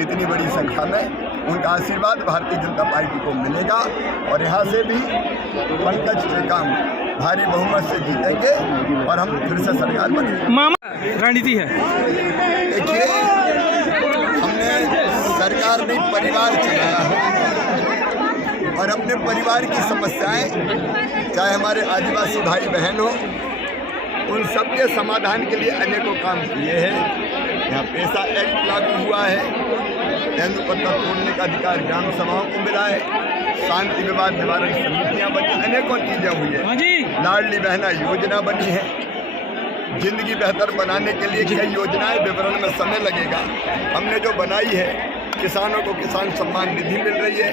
इतनी बड़ी संख्या में उनका आशीर्वाद भारतीय जनता पार्टी को मिलेगा और यहाँ से भी पंकज टेकाम भारी बहुमत से जीतेंगे और हम फिर से सरकार बनेंगे। मामा रणनीति है, देखिए हमने सरकार नहीं परिवार चलाया है और अपने परिवार की समस्याएं चाहे हमारे आदिवासी भाई बहन हो उन सबके समाधान के लिए अनेकों काम किए हैं। यहाँ पैसा एक्ट लागू हुआ है, तेंदुपत्ता तोड़ने का अधिकार ग्राम सभाओं को मिला है, शांति विवाद निवारण समितियाँ बनी, अनेकों चीज़ें हुई है, लाडली बहना योजना बनी है, जिंदगी बेहतर बनाने के लिए कई योजनाएं, विवरण में समय लगेगा, हमने जो बनाई है, किसानों को किसान सम्मान निधि मिल रही है,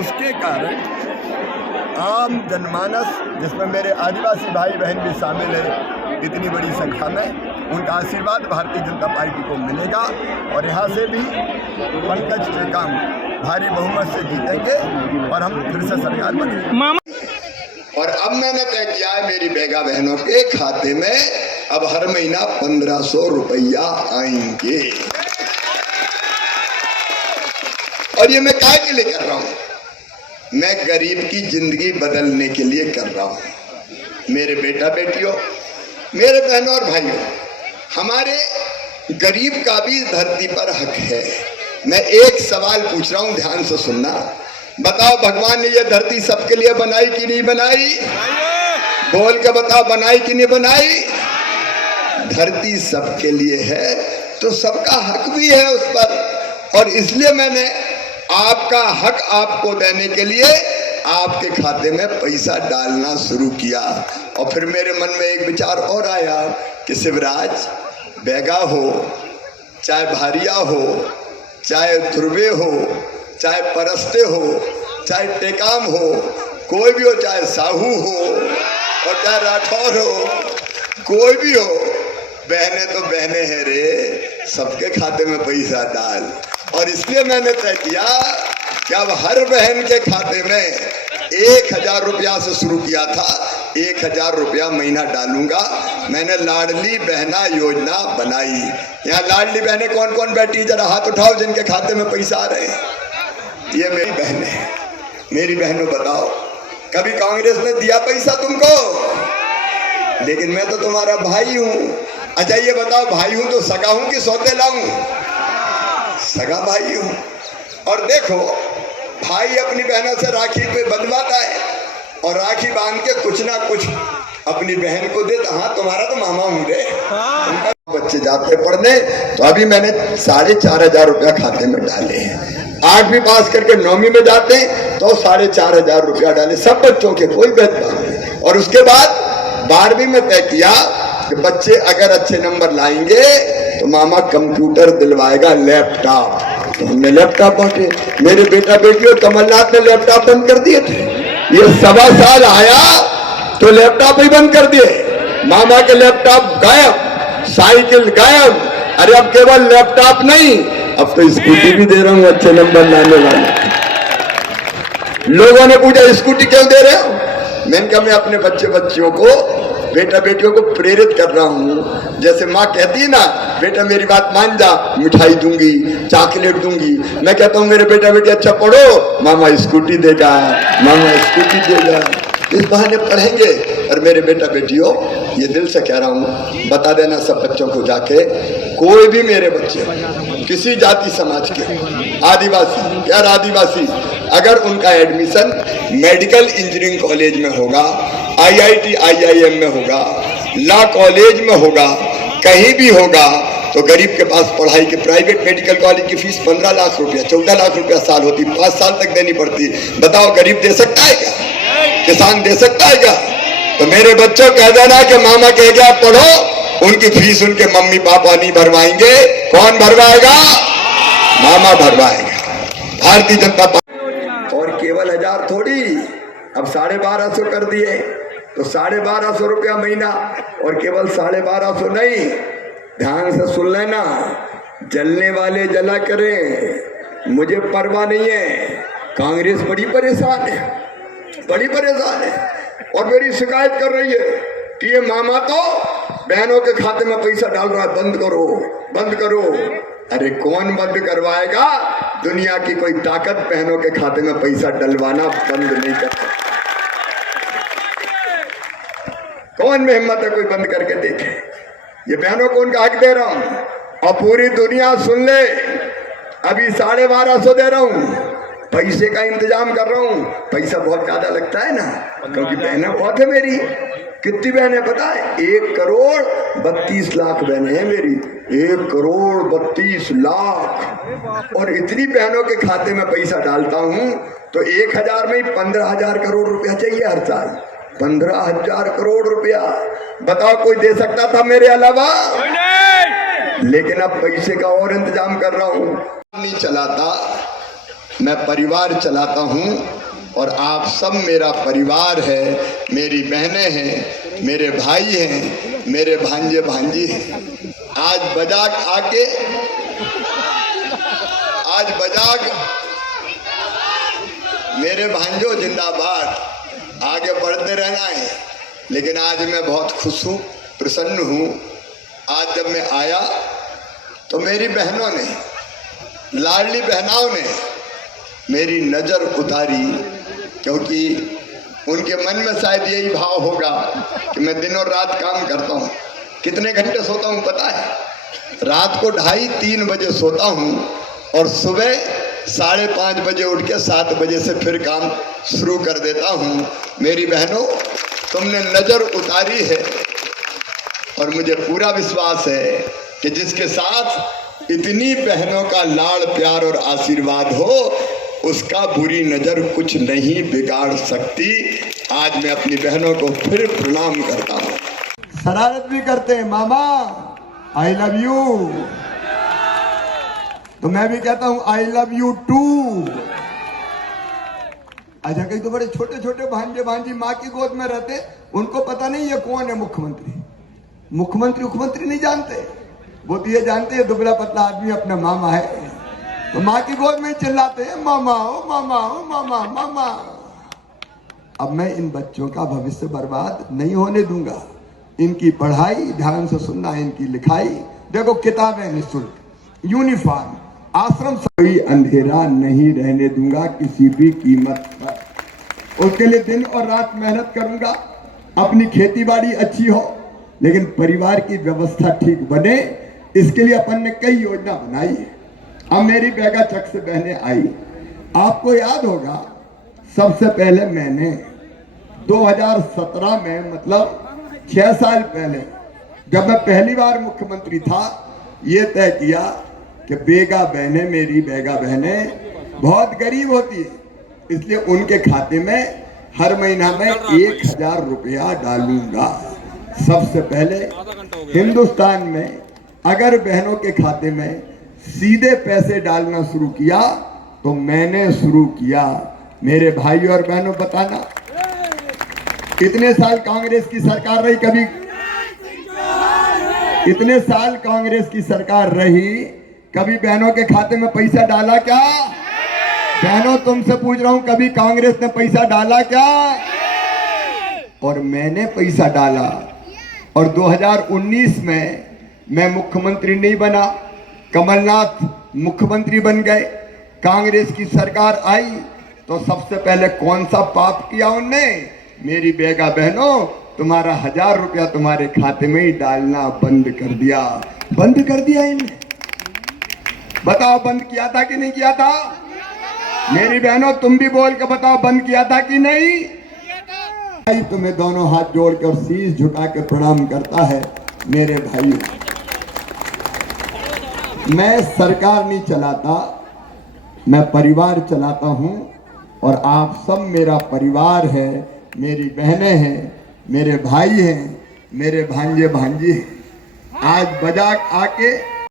उसके कारण आम जनमानस जिसमें मेरे आदिवासी भाई बहन भी शामिल है, इतनी बड़ी संख्या में उनका आशीर्वाद भारतीय जनता पार्टी को मिलेगा और यहाँ से भी पंकज टेकाम भारी बहुमत से जीतेंगे और हम फिर से सरकार बनेंगे। और अब मैंने तय किया है मेरी बेगा बहनों के खाते में अब हर महीना 1500 रुपया आएंगे और ये मैं काय के लिए कर रहा हूँ? मैं गरीब की जिंदगी बदलने के लिए कर रहा हूँ। मेरे बेटा बेटियों, मेरे बहनों और भाइयों, हमारे गरीब का भी धरती पर हक है। मैं एक सवाल पूछ रहा हूँ, ध्यान से सुनना। बताओ भगवान ने ये धरती सबके लिए बनाई कि नहीं बनाई? बोल के बताओ, बनाई कि नहीं बनाई? धरती सबके लिए है तो सबका हक भी है उस पर और इसलिए मैंने आपका हक आपको देने के लिए आपके खाते में पैसा डालना शुरू किया। और फिर मेरे मन में एक विचार और आया कि शिवराज, बेगा हो, चाहे भारिया हो, चाहे ध्रुवे हो, चाहे परस्ते हो, चाहे टेकाम हो, कोई भी हो, चाहे साहू हो और चाहे राठौर हो, कोई भी हो, बहने तो बहने हैं रे, सबके खाते में पैसा डाल। और इसलिए मैंने तय किया कि अब हर बहन के खाते में 1000 रुपया से शुरू किया था, 1000 रुपया महीना डालूंगा। मैंने लाडली बहना योजना बनाई। यहाँ लाडली बहनें कौन कौन बैठी, जरा हाथ उठाओ जिनके खाते में पैसा आ रहे हैं। ये मेरी बहनें हैं। मेरी बहनों बताओ, कभी कांग्रेस ने दिया पैसा तुमको? लेकिन मैं तो तुम्हारा भाई हूँ। अच्छा ये बताओ, भाई हूँ तो सगा हूँ कि सौतेला हूँ? सगा भाई हूँ। और देखो, भाई अपनी बहनों से राखी पे बंधवाता है और राखी बांध के कुछ ना कुछ अपनी बहन को देता। हाँ, तुम्हारा तो मामा हूँ रे। बच्चे जाते पढ़ने तो अभी मैंने 4500 रुपया खाते में डाले हैं। 8वीं पास करके 9वीं में जाते हैं तो 4500 रुपया डाले, सब बच्चों के, कोई भेदभाव नहीं। और उसके बाद 12वीं में तय किया कि बच्चे अगर अच्छे नंबर लाएंगे तो मामा कंप्यूटर दिलवाएगा, लैपटॉप। तो हमने लैपटॉप बांटे। मेरे बेटा बेटियों, कमलनाथ ने लैपटॉप बंद कर दिए थे। ये 1.25 साल आया तो लैपटॉप ही बंद कर दिए। मामा के लैपटॉप गायब, साइकिल गायब। अरे अब केवल लैपटॉप नहीं, अब तो स्कूटी भी दे रहा हूँ अच्छे नंबर लाने वाले। लोगों ने पूछा स्कूटी क्यों दे रहे हो? मैंने कहा मैं अपने बच्चियों को, बेटा बेटियों को प्रेरित कर रहा हूँ। जैसे माँ कहती है ना, बेटा मेरी बात मान जा, मिठाई दूंगी, चॉकलेट दूंगी। मैं कहता हूँ मेरे बेटा बेटी अच्छा पढ़ो, मामा स्कूटी देगा, मामा स्कूटी देगा। इस बहाने पढ़ेंगे। और मेरे बेटा बेटियों, ये दिल से कह रहा हूँ, बता देना सब बच्चों को जाके, कोई भी मेरे बच्चे किसी जाति समाज के, आदिवासी, यार आदिवासी, अगर उनका एडमिशन मेडिकल इंजीनियरिंग कॉलेज में होगा, IIT IIM में होगा, लॉ कॉलेज में होगा, कहीं भी होगा, तो गरीब के पास पढ़ाई के प्राइवेट मेडिकल कॉलेज की फीस 15 लाख रुपया, 14 लाख रुपया साल होती, 5 साल तक देनी पड़ती। बताओ गरीब दे सकता है क्या? किसान दे सकता है क्या? तो मेरे बच्चों कह देना कि मामा कह गया पढ़ो, उनकी फीस उनके मम्मी पापा नहीं भरवाएंगे। कौन भरवाएगा? मामा भरवाएगा, भारतीय जनता पार्टी। और केवल 1000 थोड़ी, अब 1250 कर दिए तो 1250 रुपया महीना। और केवल 1250 नहीं, ध्यान से सुन लेना, जलने वाले जला करें, मुझे परवाह नहीं है। कांग्रेस बड़ी परेशान है, बड़ी परेशान है और मेरी शिकायत कर रही है कि ये मामा तो बहनों के खाते में पैसा डाल रहा है, बंद करो, बंद करो। अरे कौन बंद करवाएगा? दुनिया की कोई ताकत बहनों के खाते में पैसा डलवाना बंद नहीं कर सकती। कौन में हिम्मत है कोई बंद करके देखे? ये बहनों को उनका हक दे रहा हूं और पूरी दुनिया सुन ले। अभी 1250 दे रहा हूं, पैसे का इंतजाम कर रहा हूं। पैसा बहुत ज्यादा लगता है ना, क्योंकि बहनें बहुत है मेरी। कितनी बहनें पता है? 1,32,00,000 बहनें हैं मेरी। 1,32,00,000। और इतनी बहनों के खाते में पैसा डालता हूं तो 1,000 में ही 15,000 करोड़ रुपया चाहिए हर साल। 15,000 करोड़ रुपया। बताओ कोई दे सकता था मेरे अलावा? लेकिन अब पैसे का और इंतजाम कर रहा हूं। नहीं चलाता, मैं परिवार चलाता हूं और आप सब मेरा परिवार है। मेरी बहनें हैं, मेरे भाई हैं, मेरे भांजे भांजी हैं। आज बजाग मेरे भांजो जिंदाबाद। आगे बढ़ते रहना है। लेकिन आज मैं बहुत खुश हूँ, प्रसन्न हूँ। आज जब मैं आया तो मेरी बहनों ने, लाडली बहनाओं ने मेरी नज़र उतारी, क्योंकि उनके मन में शायद यही भाव होगा कि मैं दिन और रात काम करता हूँ। कितने घंटे सोता हूँ पता है? रात को 2:30-3 बजे सोता हूँ और सुबह 5:30 बजे उठ के 7 बजे से फिर काम शुरू कर देता हूँ। मेरी बहनों, तुमने नज़र उतारी है और मुझे पूरा विश्वास है कि जिसके साथ इतनी बहनों का लाड़ प्यार और आशीर्वाद हो, उसका बुरी नजर कुछ नहीं बिगाड़ सकती। आज मैं अपनी बहनों को फिर प्रणाम करता हूँ। शरारत भी करते हैं, मामा आई लव यू, तो मैं भी कहता हूँ आई लव यू टू। अच्छा, कहीं तो बड़े छोटे छोटे भांजे भांजी माँ की गोद में रहते, उनको पता नहीं ये कौन है मुख्यमंत्री। मुख्यमंत्री नहीं जानते, वो तो ये जानते हैं दुबला पतला आदमी अपना मामा है। तो माँ की गोद में चिल्लाते हैं मामा ओ मामा ओ मामा मामा। अब मैं इन बच्चों का भविष्य बर्बाद नहीं होने दूंगा। इनकी पढ़ाई ध्यान से सुनना, इनकी लिखाई। देखो किताबें निःशुल्क, यूनिफॉर्म, आश्रम, कोई अंधेरा नहीं रहने दूंगा किसी भी कीमत पर। उसके लिए दिन और रात मेहनत करूंगा। अपनी खेती बाड़ी अच्छी हो, लेकिन परिवार की व्यवस्था ठीक बने, इसके लिए अपन ने कई योजना बनाई है। अब मेरी बेगा चक से बहनें आई। आपको याद होगा, सबसे पहले मैंने 2017 में, मतलब 6 साल पहले, जब मैं पहली बार मुख्यमंत्री था, ये तय किया कि बेगा बहनें, मेरी बेगा बहनें बहुत गरीब होती है, इसलिए उनके खाते में हर महीना में 1,000 रुपया डालूंगा। सबसे पहले हिंदुस्तान में अगर बहनों के खाते में सीधे पैसे डालना शुरू किया तो मैंने शुरू किया। मेरे भाई और बहनों, बताना कितने साल कांग्रेस की सरकार रही? कभी इतने साल कांग्रेस की सरकार रही, कभी बहनों के खाते में पैसा डाला क्या? बहनों, तुमसे पूछ रहा हूं, कभी कांग्रेस ने पैसा डाला क्या? और मैंने पैसा डाला। और 2019 में मैं मुख्यमंत्री नहीं बना, कमलनाथ मुख्यमंत्री बन गए। कांग्रेस की सरकार आई तो सबसे पहले कौन सा पाप किया उनने? मेरी बेगा बहनों, तुम्हारा 1,000 रुपया तुम्हारे खाते में ही डालना बंद कर दिया। बंद कर दिया इनने। बताओ बंद किया था कि नहीं किया था? मेरी बहनों, तुम भी बोल के बताओ, बंद किया था कि नहीं? तुम्हें दोनों हाथ जोड़कर शीश झुका के प्रणाम करता है। मेरे भाइयों, मैं सरकार नहीं चलाता, मैं परिवार चलाता हूं और आप सब मेरा परिवार है। मेरी बहनें हैं, मेरे भाई हैं, मेरे भांजे भांजी हैं। आज बजाग आके